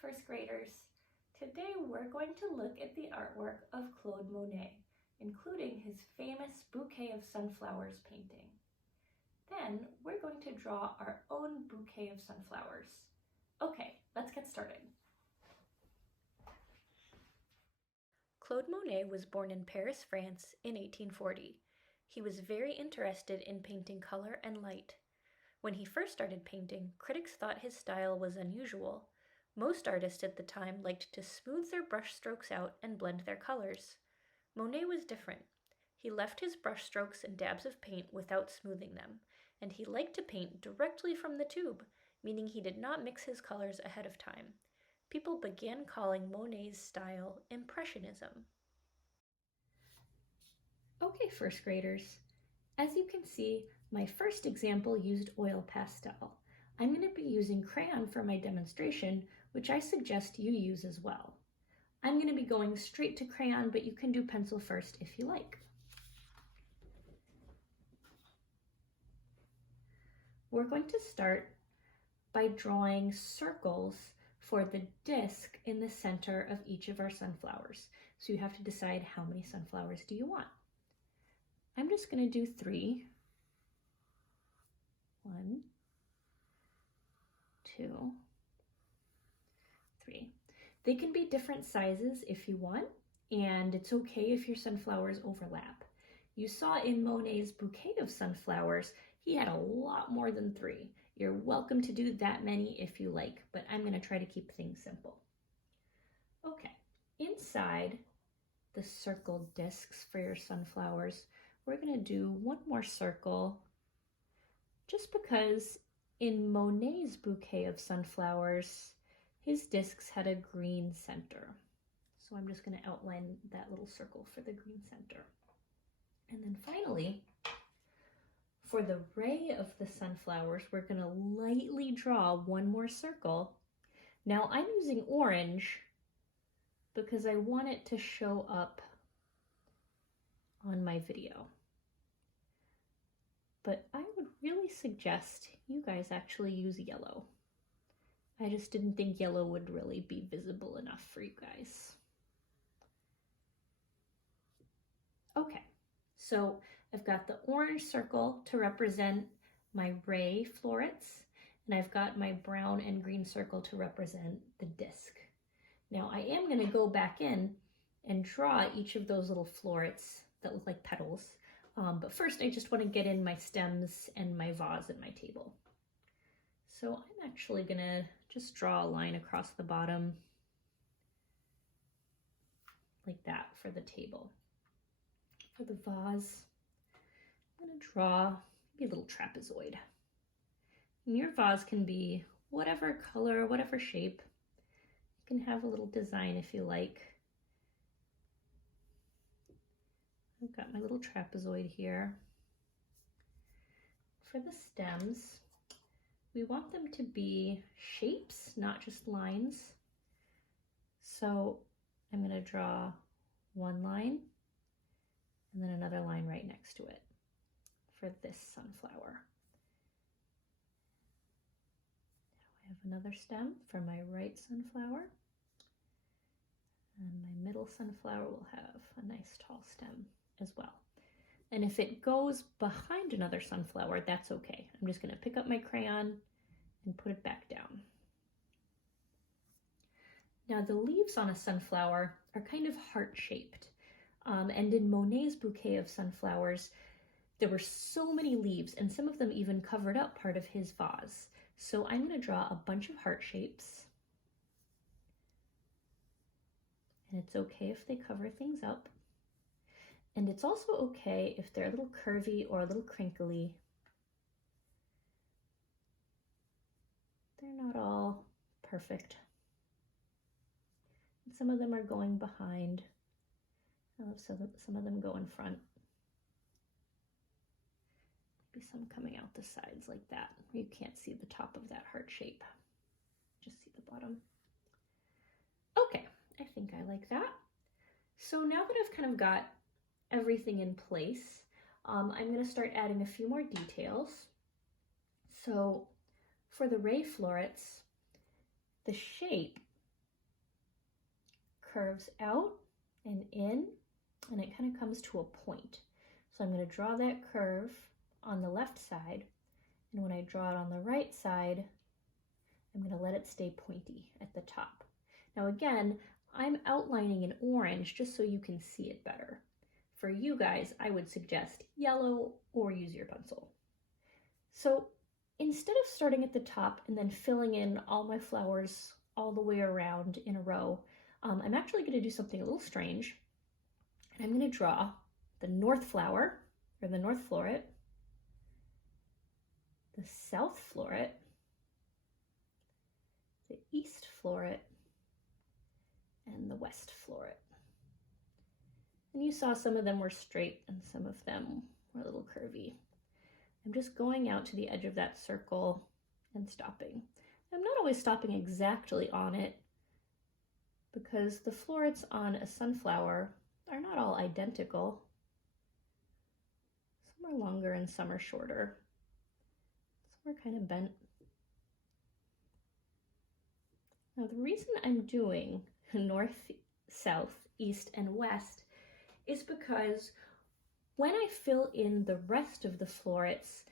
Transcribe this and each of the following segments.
first graders. Today we're going to look at the artwork of Claude Monet, including his famous Bouquet of Sunflowers painting. Then we're going to draw our own bouquet of sunflowers. Okay, let's get started. Claude Monet was born in Paris, France in 1840. He was very interested in painting color and light. When he first started painting, critics thought his style was unusual. Most artists at the time liked to smooth their brush strokes out and blend their colors. Monet was different. He left his brush strokes and dabs of paint without smoothing them, and he liked to paint directly from the tube, meaning he did not mix his colors ahead of time. People began calling Monet's style Impressionism. Okay, first graders, as you can see, my first example used oil pastel. I'm going to be using crayon for my demonstration, which I suggest you use as well. I'm going to be going straight to crayon, but you can do pencil first if you like. We're going to start by drawing circles for the disc in the center of each of our sunflowers. So you have to decide how many sunflowers do you want. I'm just going to do 3. 1, 2, 3. They can be different sizes if you want, and it's okay if your sunflowers overlap. You saw in Monet's Bouquet of Sunflowers, he had a lot more than 3. You're welcome to do that many if you like, but I'm going to try to keep things simple. Okay, inside the circle discs for your sunflowers, we're going to do one more circle just because in Monet's Bouquet of Sunflowers, his discs had a green center. So I'm just going to outline that little circle for the green center. And then finally, for the ray of the sunflowers, we're going to lightly draw one more circle. Now I'm using orange because I want it to show up on my video. But I would really suggest you guys actually use yellow. I just didn't think yellow would really be visible enough for you guys. Okay, so I've got the orange circle to represent my ray florets, and I've got my brown and green circle to represent the disc. Now I am going to go back in and draw each of those little florets that look like petals. But first I just want to get in my stems and my vase and my table. So I'm actually going to just draw a line across the bottom like that for the table. For the vase, I'm going to draw maybe a little trapezoid. And your vase can be whatever color, whatever shape. You can have a little design if you like. I've got my little trapezoid here. For the stems, we want them to be shapes, not just lines. So I'm going to draw one line and then another line right next to it for this sunflower. Now I have another stem for my right sunflower. And my middle sunflower will have a nice tall stem as well. And if it goes behind another sunflower, that's okay. I'm just going to pick up my crayon and put it back down. Now the leaves on a sunflower are kind of heart-shaped. And in Monet's Bouquet of Sunflowers, there were so many leaves, and some of them even covered up part of his vase. So I'm going to draw a bunch of heart shapes. And it's okay if they cover things up. And it's also okay if they're a little curvy or a little crinkly. They're not all perfect. And some of them are going behind. Some of them go in front. Maybe some coming out the sides like that. You can't see the top of that heart shape. Just see the bottom. Okay, I think I like that. So now that I've kind of got everything in place, I'm going to start adding a few more details. So for the ray florets, the shape curves out and in, and it kind of comes to a point. So I'm going to draw that curve on the left side, and when I draw it on the right side, I'm going to let it stay pointy at the top. Now again, I'm outlining in orange just so you can see it better. For you guys, I would suggest yellow or use your pencil. So instead of starting at the top and then filling in all my flowers all the way around in a row, I'm actually going to do something a little strange. And I'm going to draw the north flower, or the north floret, the south floret, the east floret, and the west floret. And you saw some of them were straight and some of them were a little curvy. I'm just going out to the edge of that circle and stopping. I'm not always stopping exactly on it because the florets on a sunflower are not all identical. Some are longer and some are shorter. Some are kind of bent. Now the reason I'm doing north, south, east, and west is because when I fill in the rest of the florets,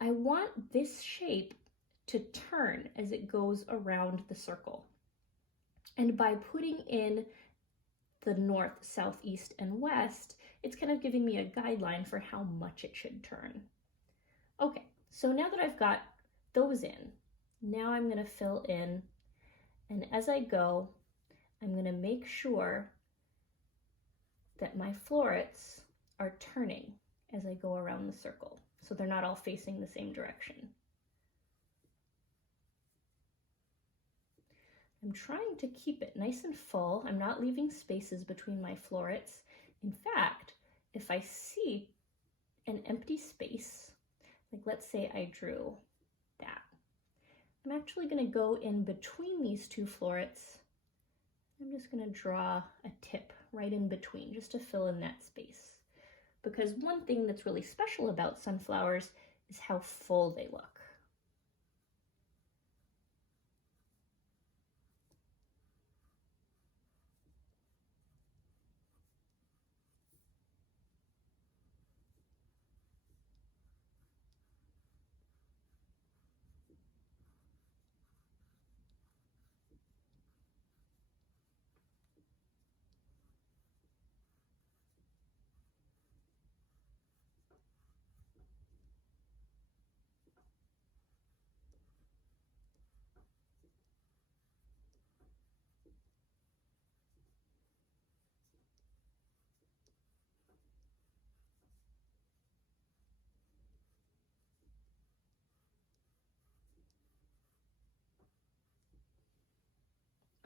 I want this shape to turn as it goes around the circle. And by putting in the north, south, east, and west, it's kind of giving me a guideline for how much it should turn. Okay, so now that I've got those in, now I'm going to fill in, and as I go, I'm going to make sure that my florets are turning as I go around the circle, so they're not all facing the same direction. I'm trying to keep it nice and full. I'm not leaving spaces between my florets. In fact, if I see an empty space, like let's say I drew that, I'm actually going to go in between these two florets. I'm just going to draw a tip right in between just to fill in that space. Because one thing that's really special about sunflowers is how full they look.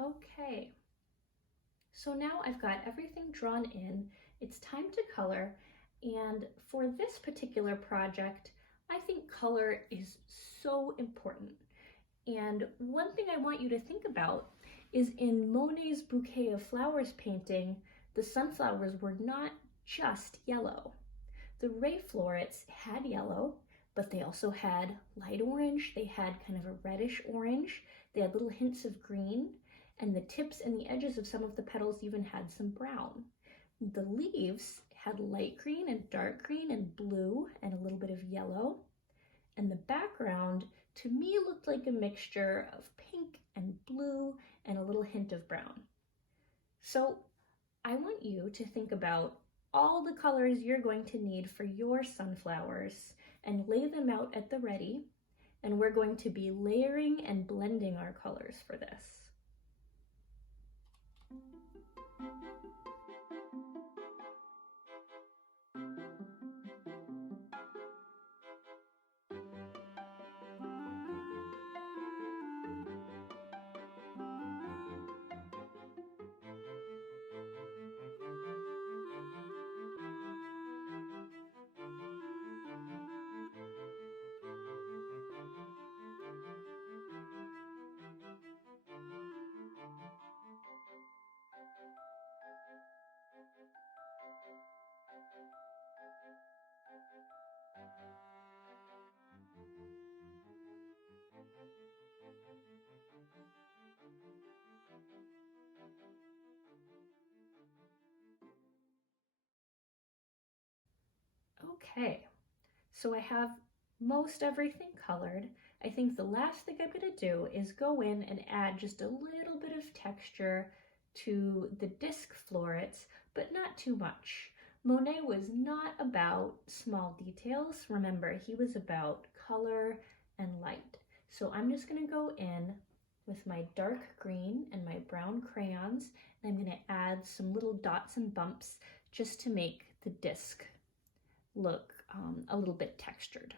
Okay, so now I've got everything drawn in. It's time to color, and for this particular project, I think color is so important. And one thing I want you to think about is in Monet's Bouquet of Flowers painting, the sunflowers were not just yellow. The ray florets had yellow, but they also had light orange, they had kind of a reddish orange, they had little hints of green, and the tips and the edges of some of the petals even had some brown. The leaves had light green and dark green and blue and a little bit of yellow. And the background, to me, looked like a mixture of pink and blue and a little hint of brown. So I want you to think about all the colors you're going to need for your sunflowers and lay them out at the ready. And we're going to be layering and blending our colors for this. Okay, so I have most everything colored. I think the last thing I'm going to do is go in and add just a little bit of texture to the disc florets, but not too much. Monet was not about small details. Remember, he was about color and light. So I'm just going to go in with my dark green and my brown crayons, and I'm going to add some little dots and bumps just to make the disc look a little bit textured.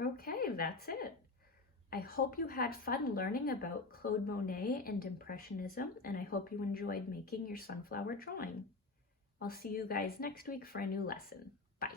Okay, that's it. I hope you had fun learning about Claude Monet and Impressionism, and I hope you enjoyed making your sunflower drawing. I'll see you guys next week for a new lesson. Bye.